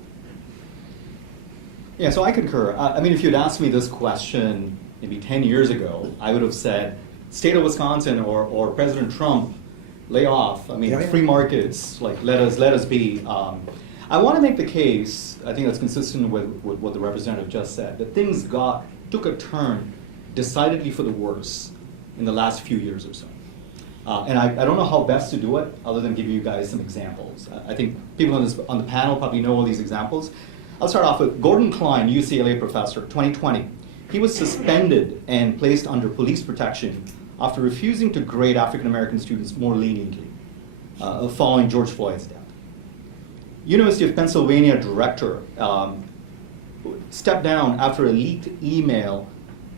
Yeah, so I concur. I mean, if you'd asked me this question maybe 10 years ago, I would have said, state of Wisconsin or President Trump, lay off. I mean, Yeah. free markets, like let us be. I want to make the case, I think that's consistent with what the representative just said, that things took a turn decidedly for the worse in the last few years or so. And I don't know how best to do it other than give you guys some examples. I think people on the panel probably know all these examples. I'll start off with Gordon Klein, UCLA professor, 2020. He was suspended and placed under police protection after refusing to grade African American students more leniently following George Floyd's death. University of Pennsylvania director stepped down after a leaked email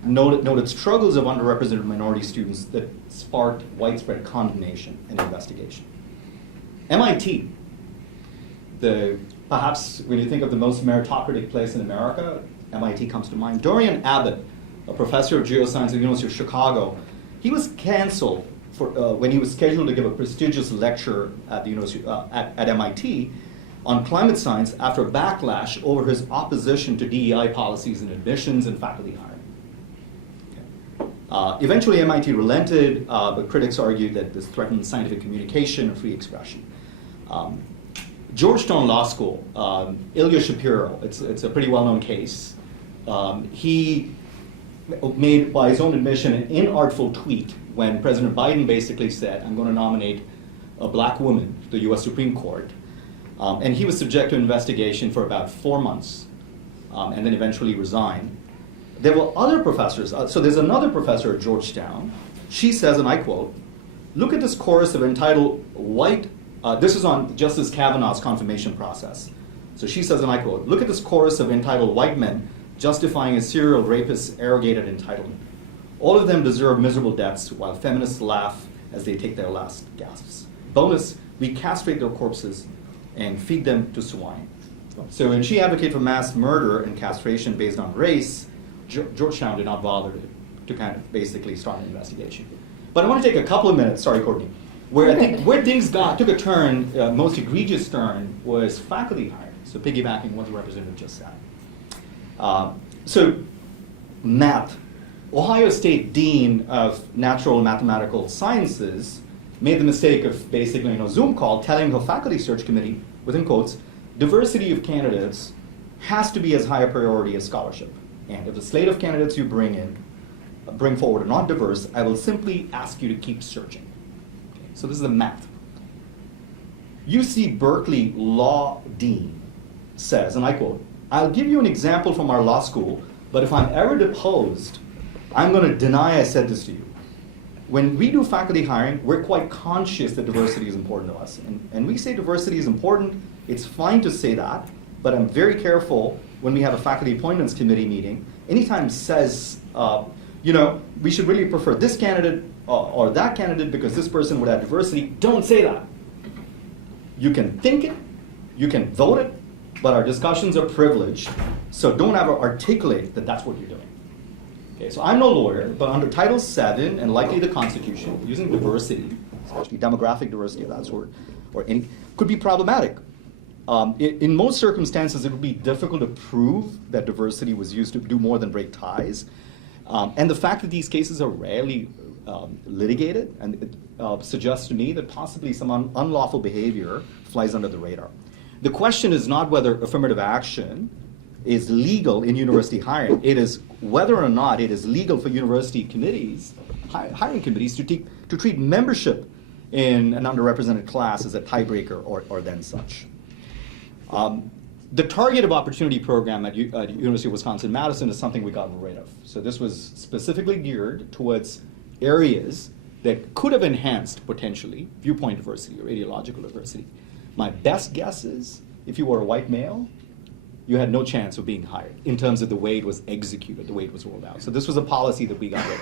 noted struggles of underrepresented minority students that sparked widespread condemnation and investigation. MIT, perhaps when you think of the most meritocratic place in America, MIT comes to mind. Dorian Abbott, a professor of geoscience at the University of Chicago, he was canceled when he was scheduled to give a prestigious lecture at the university at MIT on climate science after a backlash over his opposition to DEI policies in admissions and faculty hiring. Okay. Eventually, MIT relented, but critics argued that this threatened scientific communication and free expression. Georgetown Law School, Ilya Shapiro, it's a pretty well-known case. He made, by his own admission, an inartful tweet when President Biden basically said, I'm going to nominate a black woman to the US Supreme Court. And he was subject to investigation for about 4 months, and then eventually resigned. There were other professors. So there's another professor at Georgetown. She says, and I quote, "Look at this chorus of entitled white," this is on Justice Kavanaugh's confirmation process. So she says, and I quote, "Look at this chorus of entitled white men justifying a serial rapist's arrogated entitlement. All of them deserve miserable deaths while feminists laugh as they take their last gasps. Bonus, we castrate their corpses and feed them to swine." So when she advocated for mass murder and castration based on race, Georgetown did not bother to kind of basically start an investigation. But I want to take a couple of minutes, sorry Courtney, where I think where things took a turn, most egregious turn, was faculty hiring. So piggybacking what the representative just said. So math. Ohio State Dean of Natural and Mathematical Sciences made the mistake of basically in a Zoom call telling her faculty search committee, within quotes, diversity of candidates has to be as high a priority as scholarship. And if the slate of candidates you bring forward are not diverse, I will simply ask you to keep searching. Okay, so this is the math. UC Berkeley Law Dean says, and I quote, "I'll give you an example from our law school, but if I'm ever deposed, I'm going to deny I said this to you. When we do faculty hiring, we're quite conscious that diversity is important to us. And we say diversity is important, it's fine to say that, but I'm very careful when we have a faculty appointments committee meeting, anytime it says, we should really prefer this candidate or that candidate because this person would have diversity, don't say that. You can think it, you can vote it, but our discussions are privileged, so don't ever articulate that that's what you're doing." Okay, so I'm no lawyer, but under Title VII and likely the Constitution, using diversity, especially demographic diversity of that sort, or any, could be problematic. In most circumstances, it would be difficult to prove that diversity was used to do more than break ties. And the fact that these cases are rarely litigated, and it suggests to me that possibly some unlawful behavior flies under the radar. The question is not whether affirmative action is legal in university hiring. It is whether or not it is legal for university committees, hiring committees, to treat membership in an underrepresented class as a tiebreaker or then such. The Targeted Opportunity Program at University of Wisconsin-Madison is something we got rid of. So this was specifically geared towards areas that could have enhanced, potentially, viewpoint diversity or ideological diversity. My best guess is, if you were a white male, you had no chance of being hired in terms of the way it was executed, the way it was rolled out. So this was a policy that we got rid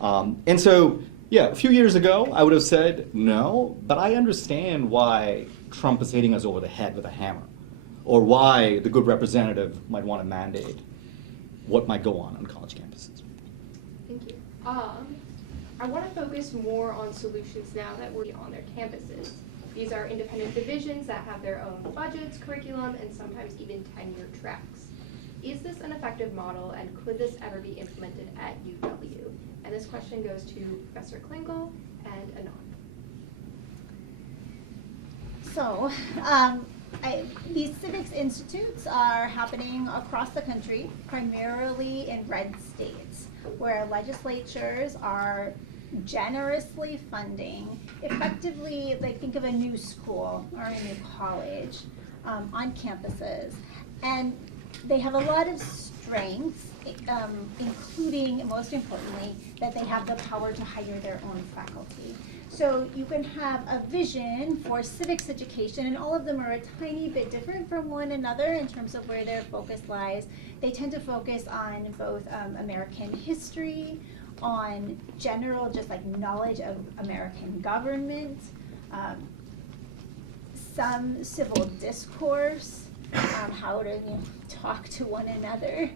of. And so, yeah, a few years ago, I would have said no, but I understand why Trump is hitting us over the head with a hammer, or why the good representative might want to mandate what might go on college campuses. Thank you. I want to focus more on solutions now that we're on their campuses. These are independent divisions that have their own budgets, curriculum, and sometimes even tenure tracks. Is this an effective model, and could this ever be implemented at UW? And this question goes to Professor Klingel and Anand. So, these civics institutes are happening across the country, primarily in red states, where legislatures are generously funding, effectively, like think of a new school or a new college on campuses. And they have a lot of strengths, including, most importantly, that they have the power to hire their own faculty. So you can have a vision for civics education, and all of them are a tiny bit different from one another in terms of where their focus lies. They tend to focus on both American history, on general just like knowledge of American government, some civil discourse, how to talk to one another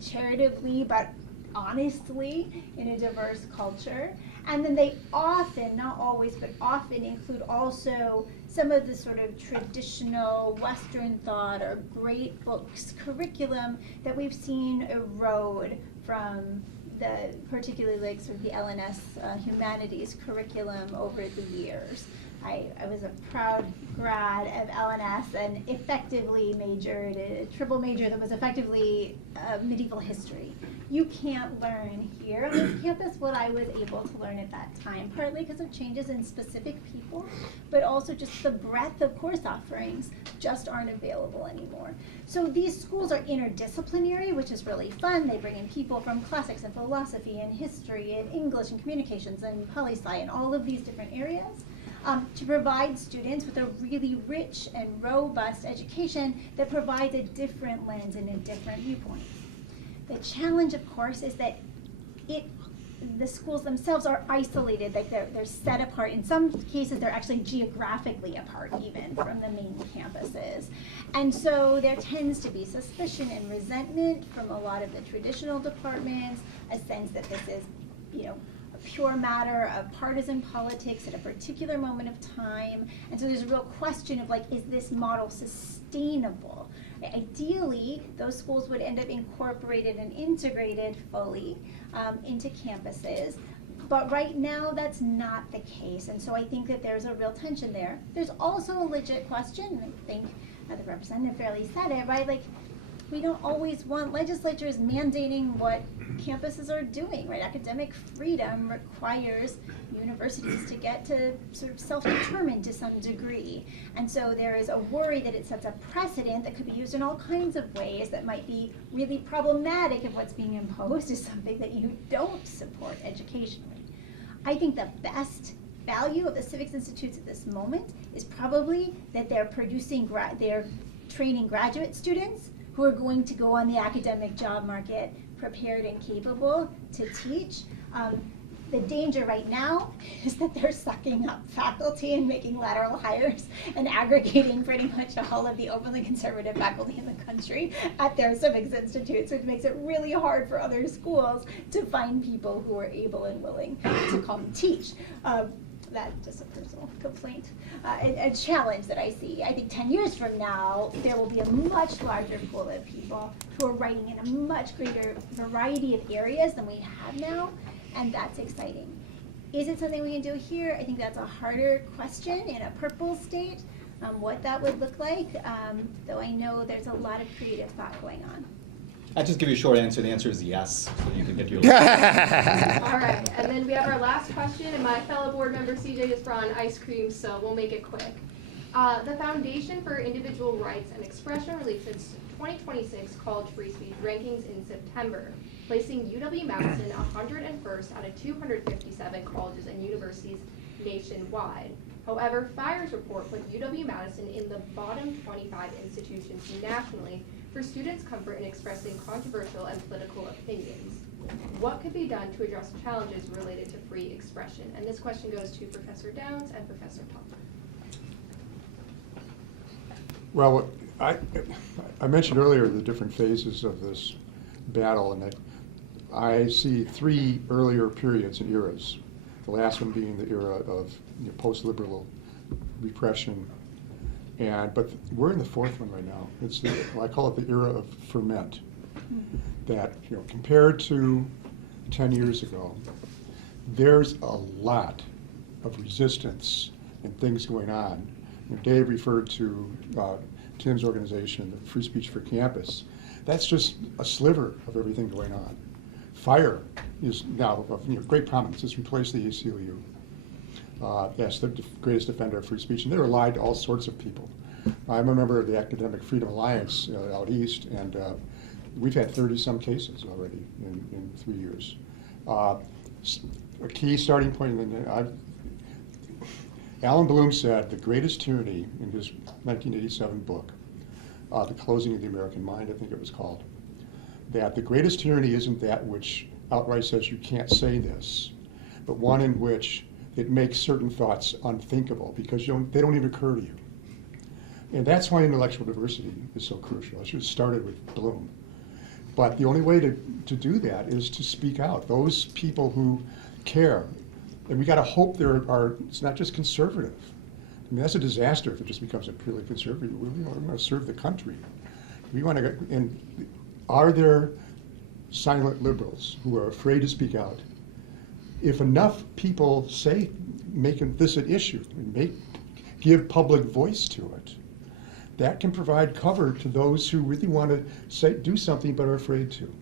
charitably but honestly in a diverse culture. And then they often, not always, but often include also some of the sort of traditional Western thought or great books curriculum that we've seen erode from the, particularly like sort of the LNS humanities curriculum over the years. I was a proud grad of LNS and effectively majored, a triple major that was effectively medieval history. you can't learn here on this campus what I was able to learn at that time, partly because of changes in specific people, but also just the breadth of course offerings just aren't available anymore. So these schools are interdisciplinary, which is really fun. They bring in people from classics and philosophy and history and English and communications and poli-sci and all of these different areas. To provide students with a really rich and robust education that provides a different lens and a different viewpoint. The challenge, of course, is that the schools themselves are isolated, like they're set apart. In some cases, they're actually geographically apart even from the main campuses. And so there tends to be suspicion and resentment from a lot of the traditional departments, a sense that this is, a pure matter of partisan politics at a particular moment of time. And so there's a real question of is this model sustainable? Ideally, those schools would end up incorporated and integrated fully into campuses. But right now, that's not the case. And so I think that there's a real tension there. There's also a legit question, and I think the representative fairly said it, right? We don't always want legislatures mandating what campuses are doing, right? Academic freedom requires universities to get to sort of self-determine to some degree. And so there is a worry that it sets a precedent that could be used in all kinds of ways that might be really problematic if what's being imposed is something that you don't support educationally. I think the best value of the civics institutes at this moment is probably that they're producing, they're training graduate students who are going to go on the academic job market prepared and capable to teach. The danger right now is that they're sucking up faculty and making lateral hires and aggregating pretty much all of the openly conservative faculty in the country at their civics institutes, which makes it really hard for other schools to find people who are able and willing to come teach. That's just a personal complaint, a challenge that I see. I think 10 years from now, there will be a much larger pool of people who are writing in a much greater variety of areas than we have now, and that's exciting. Is it something we can do here? I think that's a harder question in a purple state, what that would look like, though I know there's a lot of creative thought going on. I'll just give you a short answer. The answer is yes, so you can get your All right, and then we have our last question, and my fellow board member CJ just brought in ice cream, so we'll make it quick. The Foundation for Individual Rights and Expression released its 2026 College Free Speech rankings in September, placing UW-Madison 101st out of 257 colleges and universities nationwide. However, FIRE's report put UW-Madison in the bottom 25 institutions nationally for students' comfort in expressing controversial and political opinions. What could be done to address challenges related to free expression? And this question goes to Professor Downs and Professor Topper. Well, I mentioned earlier the different phases of this battle, and I see three earlier periods and eras. The last one being the era of post-liberal repression, but we're in the fourth one right now. It's I call it the era of ferment. That compared to 10 years ago, there's a lot of resistance and things going on. Dave referred to Tim's organization, the Free Speech for Campus. That's just a sliver of everything going on. FIRE is now of great prominence. It's replaced the ACLU. Yes, the greatest defender of free speech, and they're allied to all sorts of people. I'm a member of the Academic Freedom Alliance out east, and we've had 30-some cases already in 3 years. A key starting point, Alan Bloom said the greatest tyranny in his 1987 book, The Closing of the American Mind, I think it was called, that the greatest tyranny isn't that which outright says you can't say this, but one in which it makes certain thoughts unthinkable because they don't even occur to you. And that's why intellectual diversity is so crucial. I should have started with Bloom. But the only way to do that is to speak out. Those people who care, and we got to hope it's not just conservative. I mean, that's a disaster if it just becomes a purely conservative. We want to serve the country. We want to, and are there silent liberals who are afraid to speak out? If enough people make this an issue and give public voice to it, that can provide cover to those who really want to do something but are afraid to.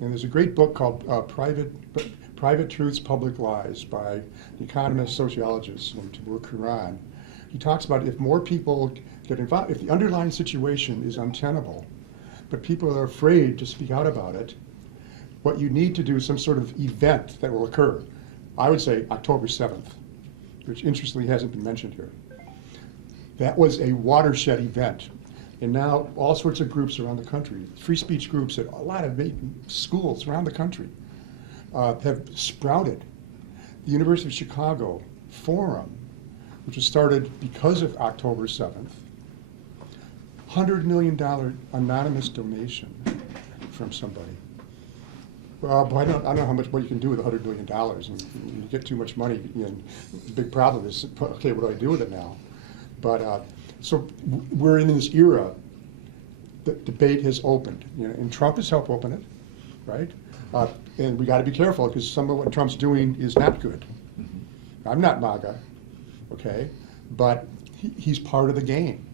And there's a great book called Private Truths, Public Lies by the economist, sociologist, Tabor Kuran. He talks about if more people get involved, if the underlying situation is untenable, but people are afraid to speak out about it, what you need to do is some sort of event that will occur. I would say October 7th, which interestingly hasn't been mentioned here. That was a watershed event. And now all sorts of groups around the country, free speech groups at a lot of schools around the country have sprouted. The University of Chicago Forum, which was started because of October 7th, $100 million anonymous donation from somebody. Well, but I don't know what you can do with $100 million. And you get too much money, and the big problem is, okay, what do I do with it now? But so we're in this era. The debate has opened, and Trump has helped open it, right? And we got to be careful because some of what Trump's doing is not good. I'm not MAGA, okay, but he's part of the game.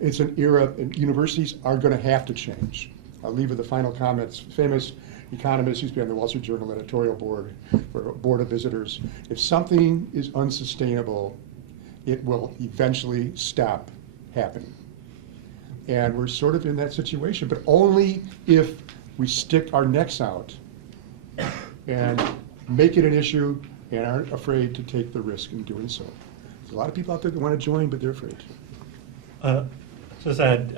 It's an era, and universities are going to have to change. I'll leave with the final comments. Famous economist used to be on the Wall Street Journal editorial board or board of visitors. If something is unsustainable, it will eventually stop happening. And we're sort of in that situation, but only if we stick our necks out and make it an issue and aren't afraid to take the risk in doing so. There's a lot of people out there that want to join, but they're afraid. Just add,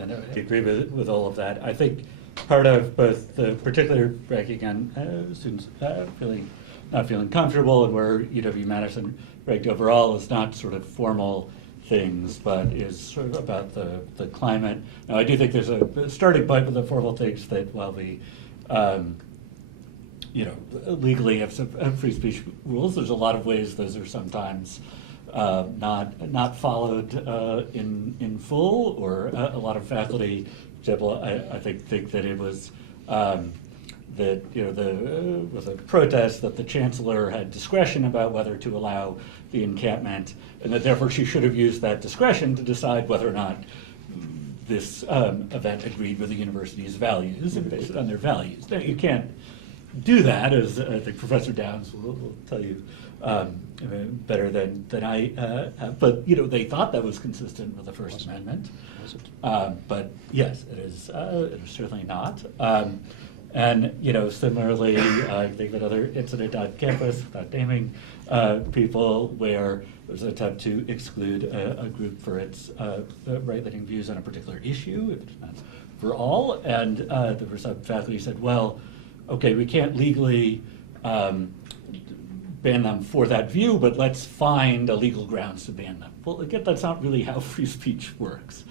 and I agree with all of that. I think part of both the particular ranking on students not feeling comfortable and where UW-Madison ranked overall is not sort of formal things, but is sort of about the climate. Now, I do think there's a starting point with the formal things that while we, legally have some free speech rules, there's a lot of ways those are sometimes not followed in full, or a lot of faculty, for example, I think that it was that with a protest that the chancellor had discretion about whether to allow the encampment, and that therefore she should have used that discretion to decide whether or not this event agreed with the university's values and based it on their values. Now, you can't do that, as I think Professor Downs will tell you better than I have. But they thought that was consistent with the First Amendment. But yes, it is certainly not. And similarly, I think that other incident on campus, without naming people, where there was an attempt to exclude a group for its right-leaning views on a particular issue, if it's not for all, and there were some faculty who said, well, okay, we can't legally ban them for that view, but let's find a legal grounds to ban them. Well, again, that's not really how free speech works,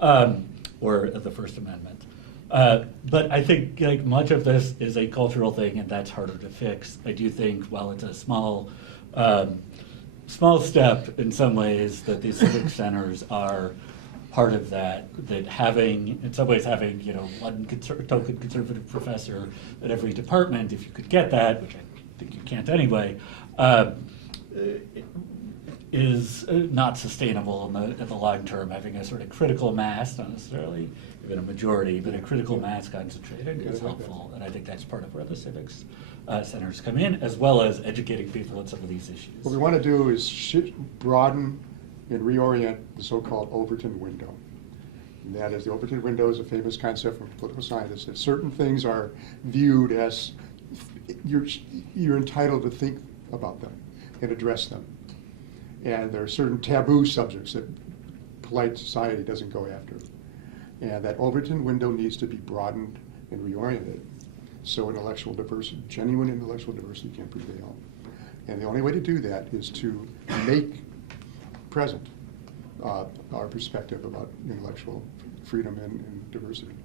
or the First Amendment. But I think much of this is a cultural thing, and that's harder to fix. I do think, while it's a small step in some ways, that these civic centers are part of that in some ways having one token conservative professor at every department, if you could get that, which I think you can't anyway, is not sustainable in the long term. Having a sort of critical mass, not necessarily even a majority, but a critical mass concentrated is helpful. And I think that's part of where the civics centers come in, as well as educating people on some of these issues. What we want to do is broaden and reorient the so-called Overton window. And that is, the Overton window is a famous concept from political scientists, that certain things are viewed as you're entitled to think about them and address them. And there are certain taboo subjects that polite society doesn't go after. And that Overton window needs to be broadened and reoriented so intellectual diversity, genuine intellectual diversity, can prevail. And the only way to do that is to make present our perspective about intellectual freedom and diversity.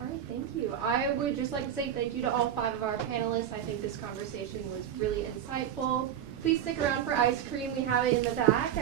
All right, thank you. I would just like to say thank you to all 5 of our panelists. I think this conversation was really insightful. Please stick around for ice cream. We have it in the back.